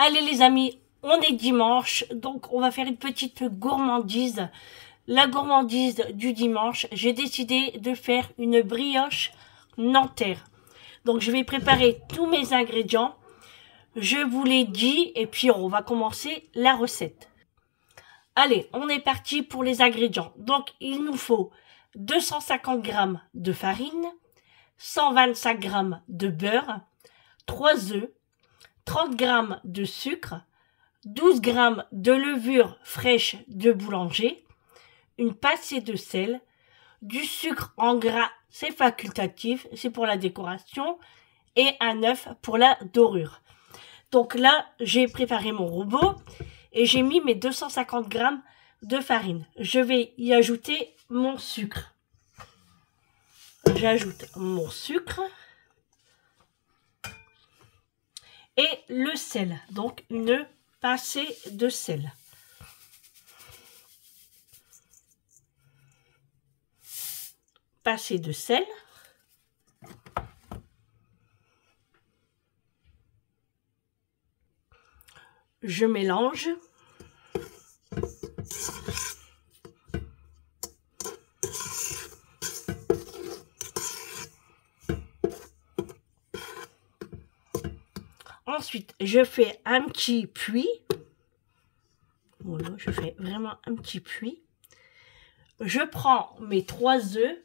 Allez les amis, on est dimanche, donc on va faire une petite gourmandise. La gourmandise du dimanche, j'ai décidé de faire une brioche nanterre. Donc je vais préparer tous mes ingrédients. Je vous l'ai dit et puis on va commencer la recette. Allez, on est parti pour les ingrédients. Donc il nous faut 250 g de farine, 125 g de beurre, 3 œufs, 30 g de sucre, 12 g de levure fraîche de boulanger, une pincée de sel, du sucre en gras, c'est facultatif, c'est pour la décoration, et un œuf pour la dorure. Donc là, j'ai préparé mon robot et j'ai mis mes 250 g de farine. Je vais y ajouter mon sucre. J'ajoute mon sucre et le sel, donc une pincée de sel. Pincée de sel. Je mélange. Ensuite, je fais un petit puits. Voilà, je fais vraiment un petit puits. Je prends mes 3 œufs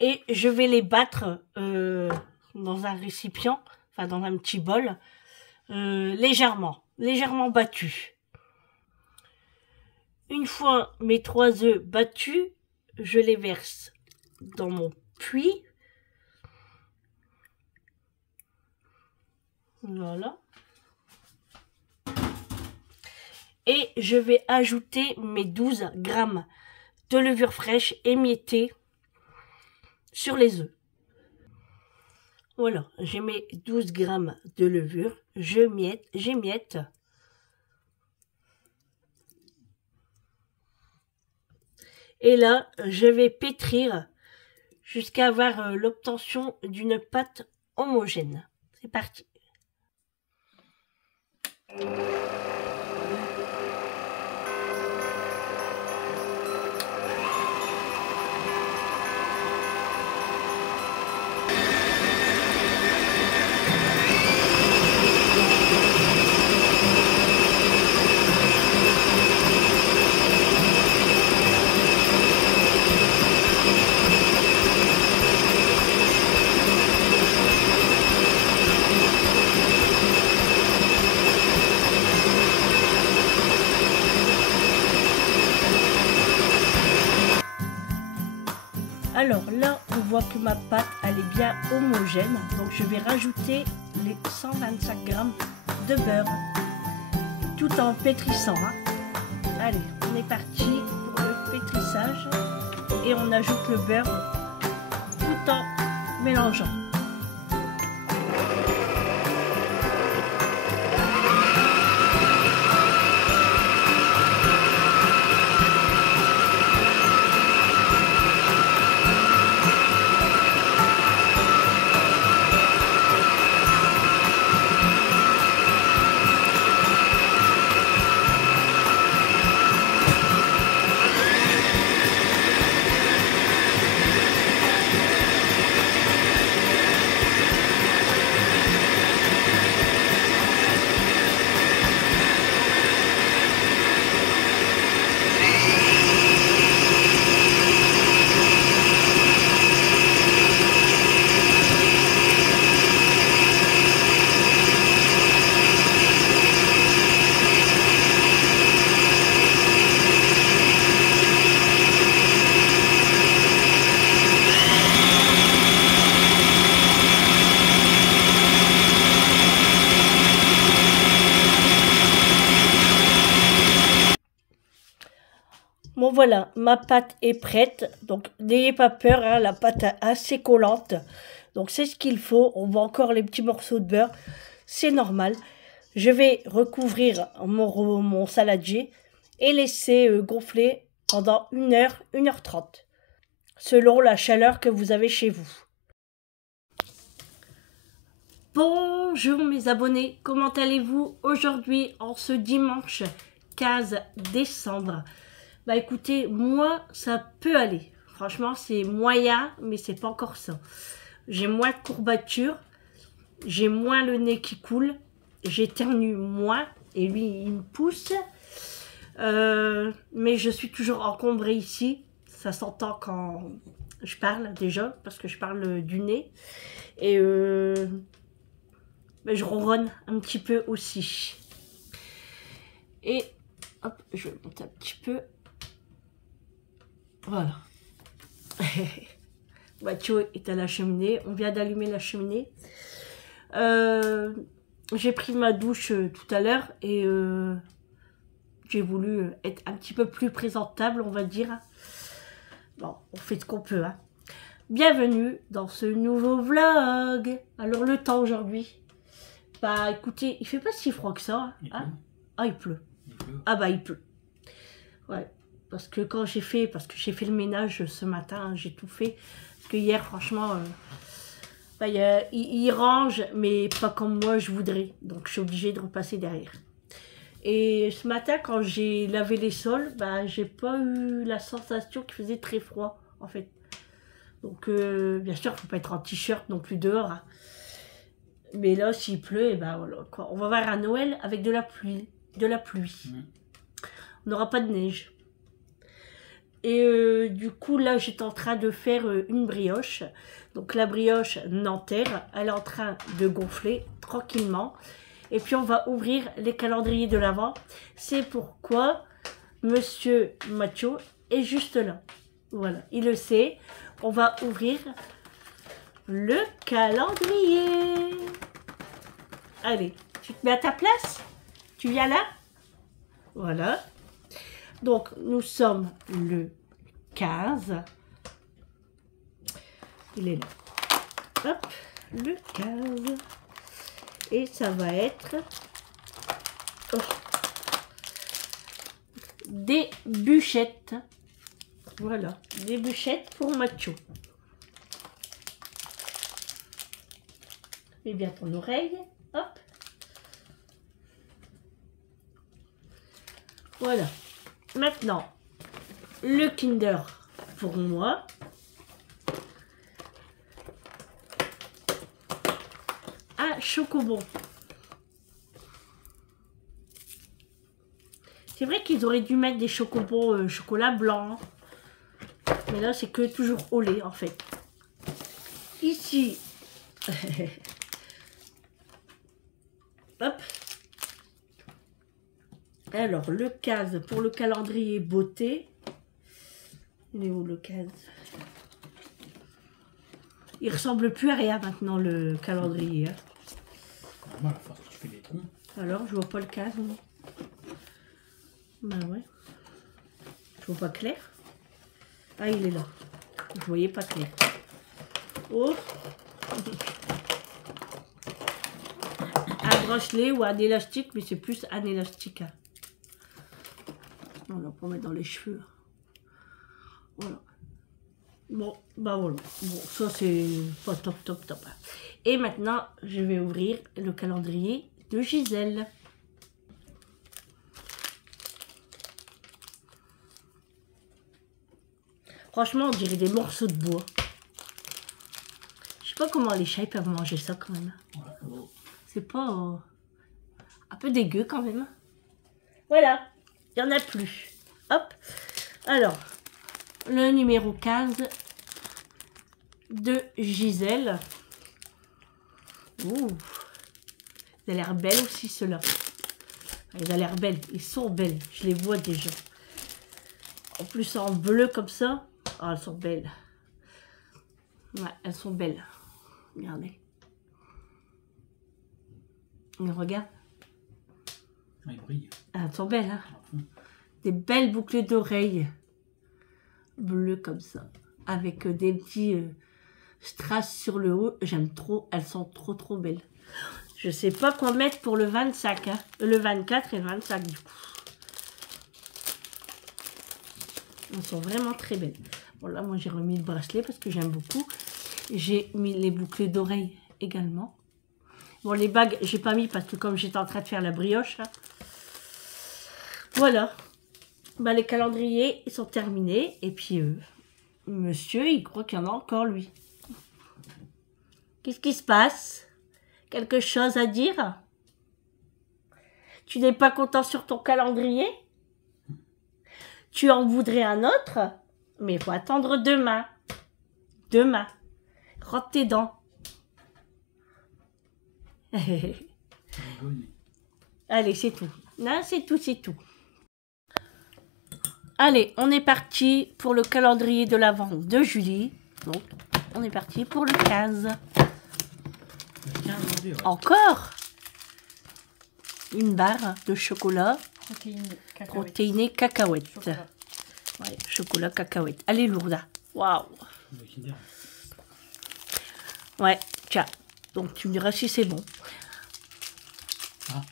et je vais les battre dans un récipient, enfin dans un petit bol, légèrement battus. Une fois mes 3 œufs battus, je les verse dans mon puits. Voilà. Et je vais ajouter mes 12 g de levure fraîche émiettée sur les œufs. Voilà, j'ai mes 12 g de levure, j'émiette. Et là, je vais pétrir jusqu'à avoir l'obtention d'une pâte homogène. C'est parti. Alors là, on voit que ma pâte elle est bien homogène, donc je vais rajouter les 125 g de beurre, tout en pétrissant. Allez, on est parti pour le pétrissage et on ajoute le beurre tout en mélangeant. Bon voilà, ma pâte est prête, donc n'ayez pas peur, la pâte est assez collante, donc c'est ce qu'il faut. On voit encore les petits morceaux de beurre, c'est normal. Je vais recouvrir mon saladier et laisser gonfler pendant 1 heure, 1h30, selon la chaleur que vous avez chez vous. Bon Bonjour mes abonnés, comment allez-vous aujourd'hui en ce dimanche 15 décembre? Bah écoutez, moi ça peut aller, franchement c'est moyen mais c'est pas encore ça. J'ai moins de courbatures, j'ai moins le nez qui coule, j'éternue moins et lui il me pousse. Mais je suis toujours encombrée ici, ça s'entend quand je parle déjà parce que je parle du nez. Et je ronronne un petit peu aussi. Et hop, je vais monter un petit peu. Voilà. Mathieu est à la cheminée. On vient d'allumer la cheminée. J'ai pris ma douche tout à l'heure et j'ai voulu être un petit peu plus présentable, on va dire. Bon, on fait ce qu'on peut, hein. Bienvenue dans ce nouveau vlog. Alors le temps aujourd'hui, bah écoutez, il fait pas si froid que ça, hein. Ah il pleut. Ah bah il pleut. Ouais, parce que quand j'ai fait, le ménage ce matin, j'ai tout fait. Parce que hier franchement, bah, il range, mais pas comme moi je voudrais. Donc je suis obligée de repasser derrière. Et ce matin quand j'ai lavé les sols, bah j'ai pas eu la sensation qu'il faisait très froid en fait. Donc, bien sûr, il ne faut pas être en t-shirt non plus dehors. Hein. Mais là, s'il pleut, et ben voilà, quoi. On va avoir un Noël avec de la pluie. On n'aura pas de neige. Et du coup, là, j'étais en train de faire une brioche. Donc, la brioche nanterre, elle est en train de gonfler tranquillement. Et puis, on va ouvrir les calendriers de l'Avent. C'est pourquoi Monsieur Mathieu est juste là. Voilà, il le sait. On va ouvrir le calendrier. Allez, tu te mets à ta place? Tu viens là? Voilà. Donc, nous sommes le 15. Il est là. Hop, le 15. Et ça va être des bûchettes. Voilà, des bûchettes pour Mathieu. Mets bien ton oreille. Hop. Voilà. Maintenant, le Kinder pour moi. Un chocobon. C'est vrai qu'ils auraient dû mettre des chocobons chocolat blanc. Mais là, c'est que toujours au lait, en fait. Ici. Hop. Alors, le 15 pour le calendrier beauté. Il est où le 15? Il ressemble plus à rien maintenant, le calendrier. Hein. Normal, à force que tu fais des troncs. Alors, je vois pas le 15. Non. Ben ouais. Je vois pas clair. Ah, il est là. Je voyais pas clair. Oh. Un bracelet ou un élastique, mais c'est plus un élastique. Hein. Voilà, pour mettre dans les cheveux. Voilà. Bon, bah voilà. Bon, ça c'est pas top. Hein. Et maintenant, je vais ouvrir le calendrier de Gisèle. Franchement, on dirait des morceaux de bois. Je sais pas comment les chats peuvent manger ça quand même. C'est pas un peu dégueu quand même. Voilà, il n'y en a plus. Hop. Alors, le numéro 15 de Gisèle. Ouh. Ils ont l'air belles aussi ceux-là. Ils ont l'air belles, ils sont belles. Je les vois déjà. En plus en bleu comme ça. Oh, elles sont belles. Ouais, elles sont belles. Regardez. Et regarde. Ah, il brille. Elles sont belles, hein. Des belles boucles d'oreilles. Bleues comme ça. Avec des petits strass sur le haut. J'aime trop. Elles sont trop belles. Je sais pas quoi mettre pour le 25. Hein. Le 24 et le 25 du coup. Elles sont vraiment très belles. Bon là, moi j'ai remis le bracelet parce que j'aime beaucoup. J'ai mis les boucles d'oreilles également. Bon, les bagues, j'ai pas mis parce que comme j'étais en train de faire la brioche, là. Voilà. Bah, les calendriers, ils sont terminés. Et puis, monsieur, il croit qu'il y en a encore, lui. Qu'est-ce qui se passe? Quelque chose à dire? Tu n'es pas content sur ton calendrier? Tu en voudrais un autre? Mais il faut attendre demain. Demain. Rentre tes dents. Allez, c'est tout. Non, c'est tout, c'est tout. Allez, on est parti pour le calendrier de l'Avent de Julie. Donc, on est parti pour le 15. Encore une barre de chocolat protéiné cacahuète. Chocolat. Ouais, chocolat cacahuète. Elle est lourde. Hein. Waouh. Ouais, tiens. Donc tu me diras si c'est bon. Ah.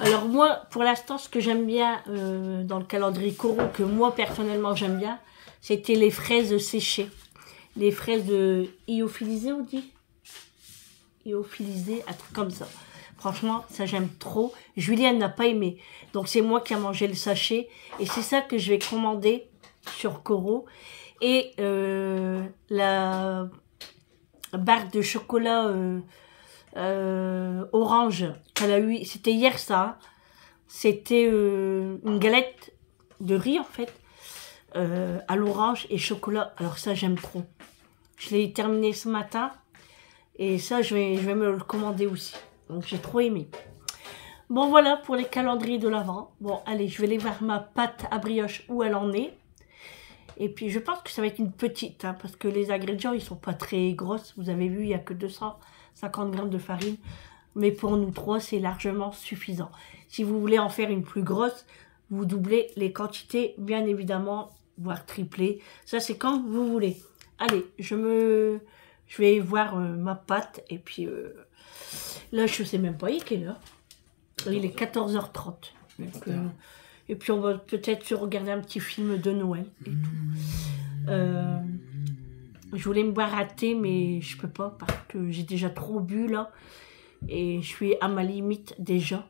Alors moi, pour l'instant, ce que j'aime bien dans le calendrier Corot, que moi personnellement j'aime bien, c'était les fraises séchées. Les fraises de lyophilisées, on dit lyophilisées, un truc comme ça. Franchement, ça j'aime trop. Julie, elle n'a pas aimé. Donc c'est moi qui ai mangé le sachet. Et c'est ça que je vais commander sur Corot. Et la barre de chocolat orange qu'elle a eu, c'était hier ça. Hein. C'était une galette de riz en fait. À l'orange et chocolat. Alors ça, j'aime trop. Je l'ai terminé ce matin. Et ça, je vais me le commander aussi. Donc j'ai trop aimé. Bon voilà pour les calendriers de l'Avent. Bon allez, je vais aller voir ma pâte à brioche où elle en est. Et puis je pense que ça va être une petite. Hein, parce que les ingrédients, ils sont pas très grosses. Vous avez vu, il n'y a que 250 grammes de farine. Mais pour nous trois, c'est largement suffisant. Si vous voulez en faire une plus grosse, vous doublez les quantités, bien évidemment, voire tripler. Ça, c'est quand vous voulez. Allez, je vais voir ma pâte. Et puis, là, je ne sais même pas, il est quelle heure? Il est 14h30. Donc, et puis, on va peut-être se regarder un petit film de Noël. Et tout. Je voulais me boire un thé, mais je peux pas parce que j'ai déjà trop bu, là. Et je suis à ma limite déjà.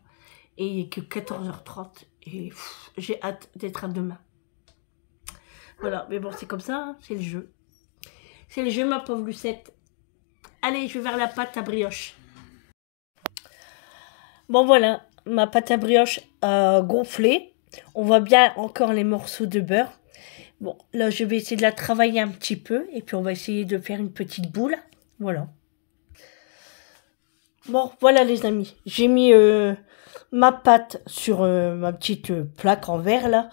Et il n'est que 14h30. Et j'ai hâte d'être à demain. Voilà, mais bon, c'est comme ça, hein, c'est le jeu. C'est le jeu, ma pauvre Lucette. Allez, je vais vers la pâte à brioche. Bon, voilà, ma pâte à brioche a gonflé. On voit bien encore les morceaux de beurre. Bon, là, je vais essayer de la travailler un petit peu. Et puis, on va essayer de faire une petite boule. Voilà. Bon, voilà, les amis. J'ai mis ma pâte sur ma petite plaque en verre, là.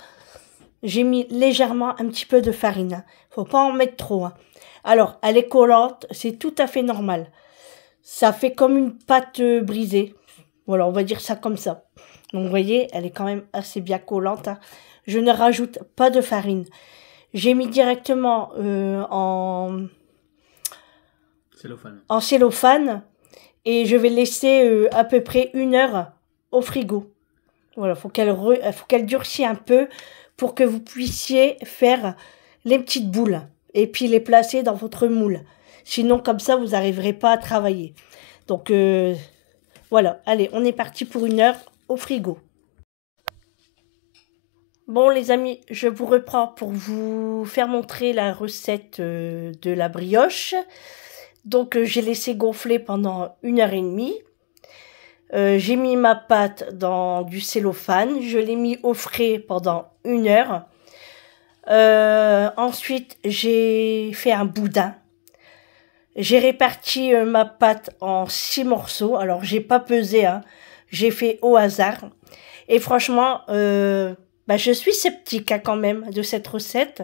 J'ai mis légèrement un petit peu de farine. Hein. Faut pas en mettre trop. Hein. Alors, elle est collante, c'est tout à fait normal. Ça fait comme une pâte brisée. Voilà, on va dire ça comme ça. Donc, vous voyez, elle est quand même assez bien collante. Hein. Je ne rajoute pas de farine. J'ai mis directement en cellophane. Et je vais laisser à peu près 1 heure au frigo. Voilà, faut qu'elle durcisse un peu pour que vous puissiez faire les petites boules et puis les placer dans votre moule. Sinon, comme ça, vous n'arriverez pas à travailler. Donc, voilà. Allez, on est parti pour 1 heure au frigo. Bon, les amis, je vous reprends pour vous faire montrer la recette de la brioche. Donc, j'ai laissé gonfler pendant 1h30. J'ai mis ma pâte dans du cellophane. Je l'ai mis au frais pendant 1 heure. Ensuite, j'ai fait un boudin. J'ai réparti ma pâte en 6 morceaux. Alors, j'ai pas pesé, hein. J'ai fait au hasard. Et franchement, je suis sceptique hein, quand même de cette recette.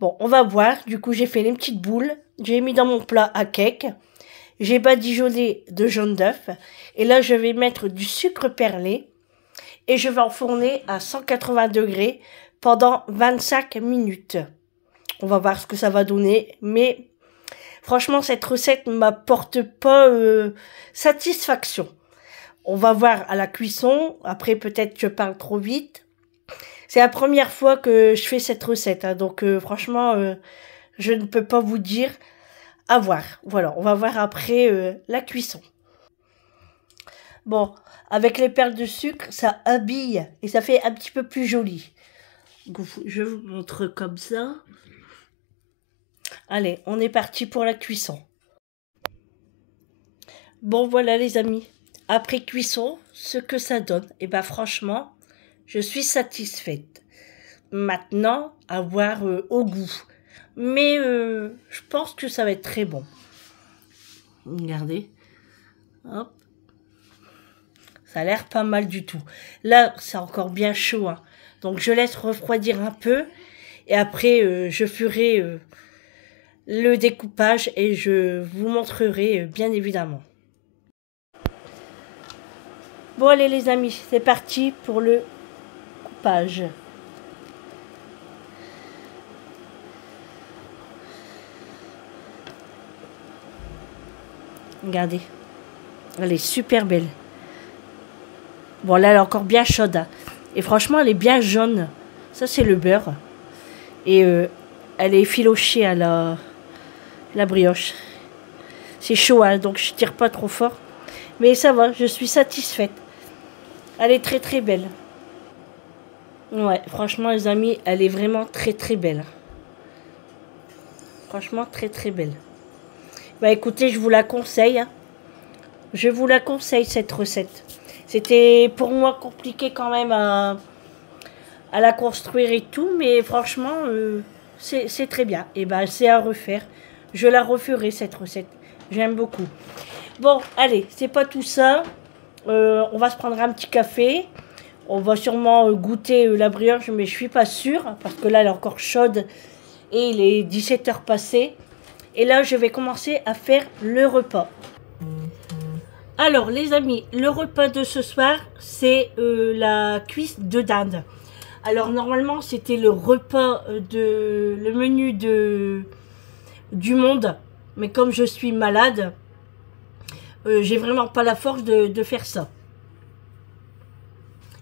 Bon, on va voir. Du coup, j'ai fait les petites boules. J'ai mis dans mon plat à cake. J'ai badigeonné de jaune d'œuf. Et là, je vais mettre du sucre perlé. Et je vais enfourner à 180 degrés pendant 25 minutes. On va voir ce que ça va donner. Mais franchement, cette recette ne m'apporte pas satisfaction. On va voir à la cuisson. Après, peut-être que je parle trop vite. C'est la première fois que je fais cette recette. Hein, donc, franchement, je ne peux pas vous dire. à voir. Voilà, on va voir après la cuisson. Bon, avec les perles de sucre, ça habille et ça fait un petit peu plus joli. Donc, je vous montre comme ça. Allez, on est parti pour la cuisson. Bon, voilà les amis. Après cuisson, ce que ça donne, et ben franchement, je suis satisfaite. Maintenant, à voir au goût. Mais je pense que ça va être très bon. Regardez. Hop. Ça a l'air pas mal du tout. Là, c'est encore bien chaud. Hein. Donc, je laisse refroidir un peu. Et après, je ferai le découpage et je vous montrerai bien évidemment. Bon, allez les amis, c'est parti pour le coupage. Regardez. Elle est super belle. Bon, là, elle est encore bien chaude. Hein. Et franchement, elle est bien jaune. Ça, c'est le beurre. Et elle est effilochée à la brioche. C'est chaud, hein, donc je tire pas trop fort. Mais ça va, je suis satisfaite. Elle est très très belle. Ouais, franchement, les amis, elle est vraiment très très belle. Franchement, très très belle. Bah écoutez, je vous la conseille. Hein. Je vous la conseille, cette recette. C'était pour moi compliqué quand même à la construire et tout, mais franchement, c'est très bien. Et ben, c'est à refaire. Je la referai, cette recette. J'aime beaucoup. Bon, allez, c'est pas tout ça. On va se prendre un petit café. On va sûrement goûter la brioche, mais je suis pas sûre, parce que là, elle est encore chaude et il est 17h passé. Et là, je vais commencer à faire le repas. Alors, les amis, le repas de ce soir, c'est la cuisse de dinde. Alors, normalement, c'était le repas le menu du monde. Mais comme je suis malade, j'ai vraiment pas la force de faire ça.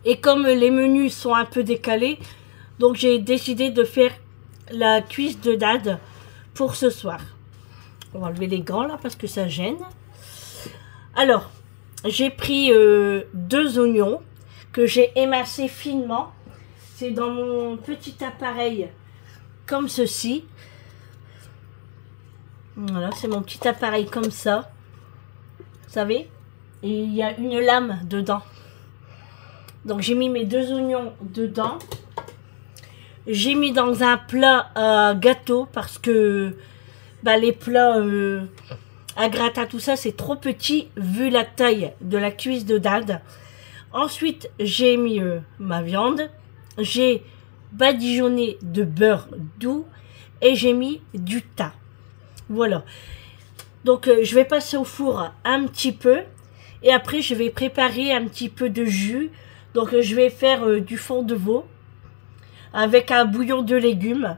Et comme les menus sont un peu décalés, donc j'ai décidé de faire la cuisse de dinde pour ce soir. On va enlever les gants là parce que ça gêne. Alors, j'ai pris 2 oignons que j'ai émincés finement. C'est dans mon petit appareil comme ceci. Voilà, c'est mon petit appareil comme ça. Vous savez? Et il y a une lame dedans. Donc j'ai mis mes 2 oignons dedans. J'ai mis dans un plat à gâteau parce que les plats à gratin, tout ça, c'est trop petit vu la taille de la cuisse de dinde. Ensuite, j'ai mis ma viande. J'ai badigeonné de beurre doux et j'ai mis du thym. Voilà. Donc, je vais passer au four un petit peu et après, je vais préparer un petit peu de jus. Donc, je vais faire du fond de veau avec un bouillon de légumes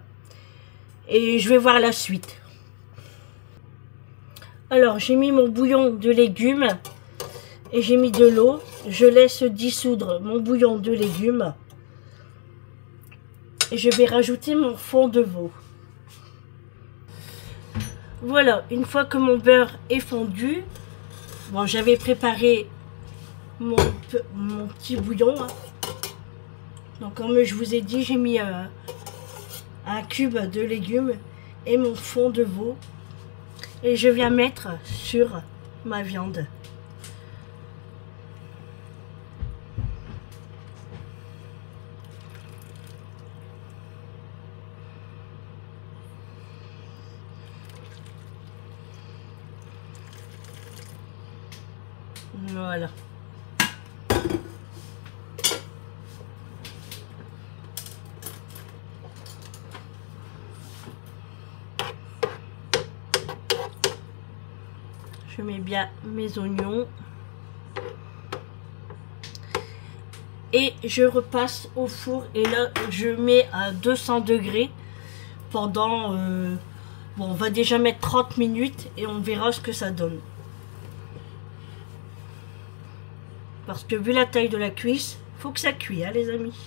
et je vais voir la suite. Alors, j'ai mis mon bouillon de légumes et j'ai mis de l'eau. Je laisse dissoudre mon bouillon de légumes et je vais rajouter mon fond de veau. Voilà, une fois que mon beurre est fondu, bon, j'avais préparé mon petit bouillon. Hein. Donc, comme je vous ai dit, j'ai mis un cube de légumes et mon fond de veau. Et je viens mettre sur ma viande. Voilà. Je mets bien mes oignons. Et je repasse au four. Et là, je mets à 200 degrés pendant... bon, on va déjà mettre 30 minutes et on verra ce que ça donne. Parce que vu la taille de la cuisse, faut que ça cuise, hein, les amis.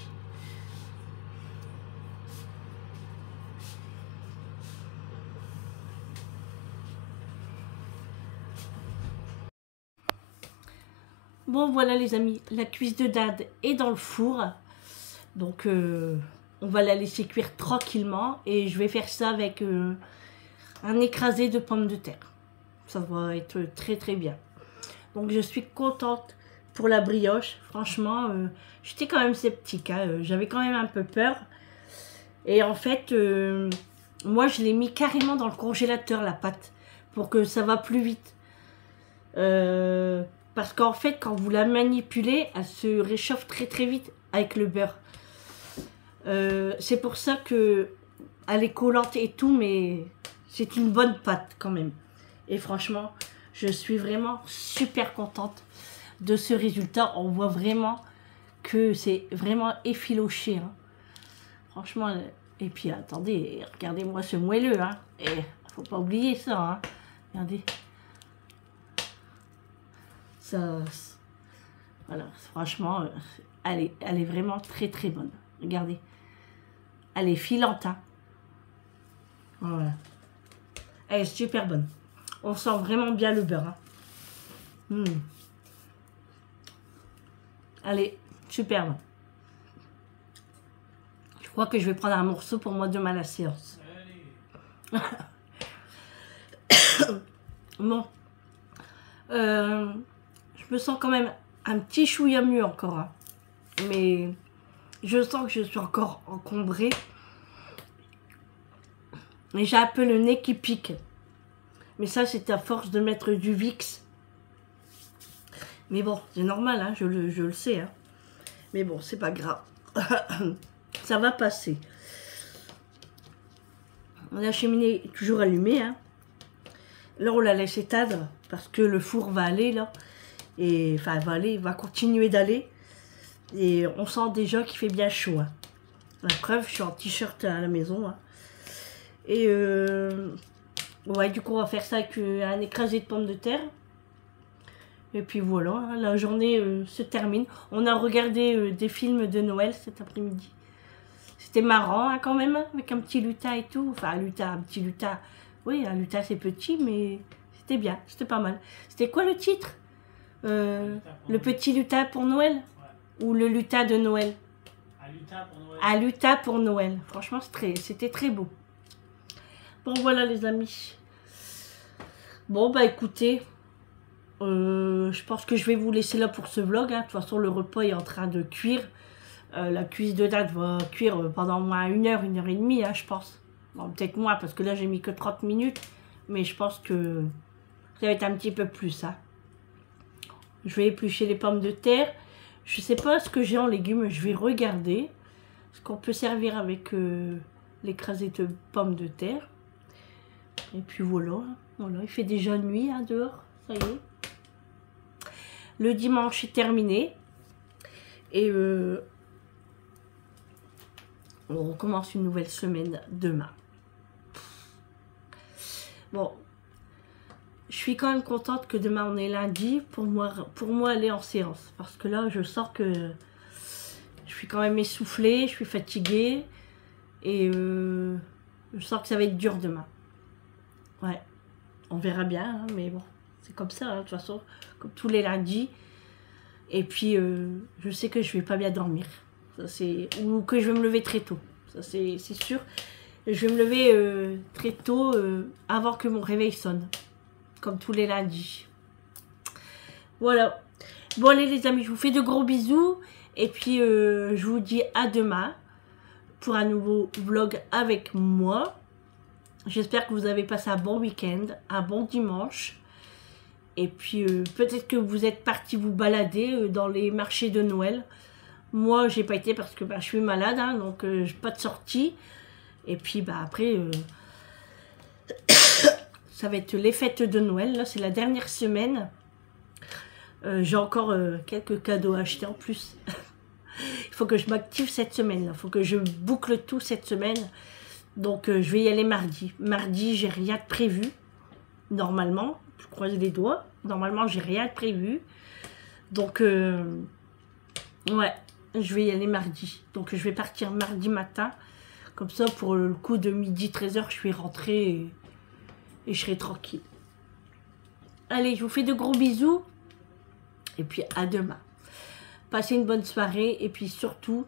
Bon, voilà les amis, la cuisse de dinde est dans le four. Donc, on va la laisser cuire tranquillement. Et je vais faire ça avec un écrasé de pommes de terre. Ça va être très très bien. Donc, je suis contente pour la brioche. Franchement, j'étais quand même sceptique. Hein. J'avais quand même un peu peur. Et en fait, moi, je l'ai mis carrément dans le congélateur, la pâte. Pour que ça va plus vite. Parce qu'en fait, quand vous la manipulez, elle se réchauffe très très vite avec le beurre. C'est pour ça que elle est collante et tout, mais c'est une bonne pâte quand même. Et franchement, je suis vraiment super contente de ce résultat. On voit vraiment que c'est vraiment effiloché. Hein. Franchement, et puis attendez, regardez-moi ce moelleux. Hein. Et faut pas oublier ça. Hein. Regardez. Ça, voilà, franchement, elle est vraiment très très bonne. Regardez. Elle est filante. Hein. Voilà. Elle est super bonne. On sent vraiment bien le beurre. Hein. Elle est super bonne. Je crois que je vais prendre un morceau pour moi demain à la séance. Bon. Je me sens quand même un petit chouïa mieux encore. Hein. Mais je sens que je suis encore encombrée. Et j'ai un peu le nez qui pique. Mais ça, c'est à force de mettre du Vicks. Mais bon, c'est normal, hein, je le sais. Hein. Mais bon, c'est pas grave. Ça va passer. La cheminée est toujours allumée. Hein. Là, on la laisse éteindre parce que le four va aller là. Et enfin, il va continuer d'aller. Et on sent déjà qu'il fait bien chaud. Hein. La preuve, je suis en t-shirt à la maison. Hein. Et ouais, du coup, on va faire ça avec un écrasé de pommes de terre. Et puis voilà, hein, la journée se termine. On a regardé des films de Noël cet après-midi. C'était marrant hein, quand même, avec un petit lutin et tout. Enfin, un petit lutin. Oui, un lutin c'est petit, mais c'était bien, c'était pas mal. C'était quoi le titre Le petit lutin pour Noël ouais. Ou le lutin de Noël Un lutin pour Noël. Un lutin pour Noël. Franchement, c'était très beau. Bon, voilà les amis. Bon, bah écoutez, je pense que je vais vous laisser là pour ce vlog. Hein. De toute façon, le repas est en train de cuire. La cuisse de dinde va cuire pendant au moins 1 heure, 1 heure et demie, hein, je pense. Bon, peut-être moins, parce que là, j'ai mis que 30 minutes. Mais je pense que ça va être un petit peu plus. Hein. Je vais éplucher les pommes de terre. Je sais pas ce que j'ai en légumes. Je vais regarder ce qu'on peut servir avec l'écrasé de pommes de terre. Et puis voilà. Voilà, il fait déjà nuit hein, dehors. Ça y est. Le dimanche est terminé. Et on recommence une nouvelle semaine demain. Bon. Je suis quand même contente que demain on est lundi pour moi aller en séance. Parce que là, je sens que je suis quand même essoufflée, je suis fatiguée. Et je sens que ça va être dur demain. Ouais, on verra bien, hein, mais bon, c'est comme ça, hein, de toute façon, comme tous les lundis. Et puis, je sais que je vais pas bien dormir. Ça, ou que je vais me lever très tôt. Ça, c'est sûr. Je vais me lever très tôt avant que mon réveil sonne. Comme tous les lundis. Voilà. Bon, allez les amis, je vous fais de gros bisous. Et puis, je vous dis à demain pour un nouveau vlog avec moi. J'espère que vous avez passé un bon week-end, un bon dimanche. Et puis, peut-être que vous êtes partis vous balader dans les marchés de Noël. Moi, j'ai pas été parce que je suis malade, hein, donc j'ai pas de sortie. Et puis, après, ça va être les fêtes de Noël. Là, c'est la dernière semaine. J'ai encore quelques cadeaux à acheter en plus. Il faut que je m'active cette semaine. Il faut que je boucle tout cette semaine. Donc, je vais y aller mardi. Mardi, j'ai rien de prévu. Normalement, je croise les doigts. Normalement, j'ai rien de prévu. Donc, ouais, je vais y aller mardi. Donc, je vais partir mardi matin. Comme ça, pour le coup de midi, 13h, je suis rentrée et je serai tranquille. Allez, je vous fais de gros bisous. Et puis à demain. Passez une bonne soirée et puis surtout,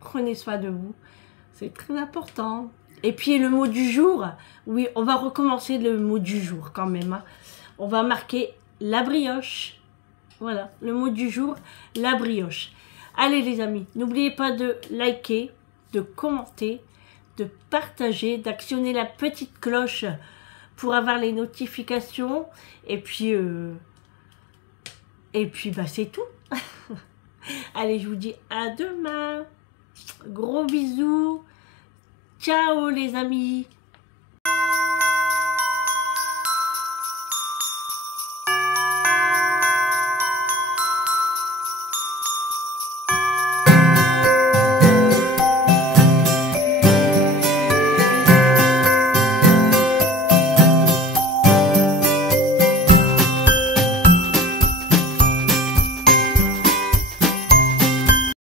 prenez soin de vous. C'est très important. Et puis le mot du jour, oui, on va recommencer le mot du jour quand même. Hein. On va marquer la brioche. Voilà, le mot du jour, la brioche. Allez les amis, n'oubliez pas de liker, de commenter, de partager, d'actionner la petite cloche pour avoir les notifications. Et puis bah, c'est tout. Allez, je vous dis à demain. Gros bisous. Ciao les amis.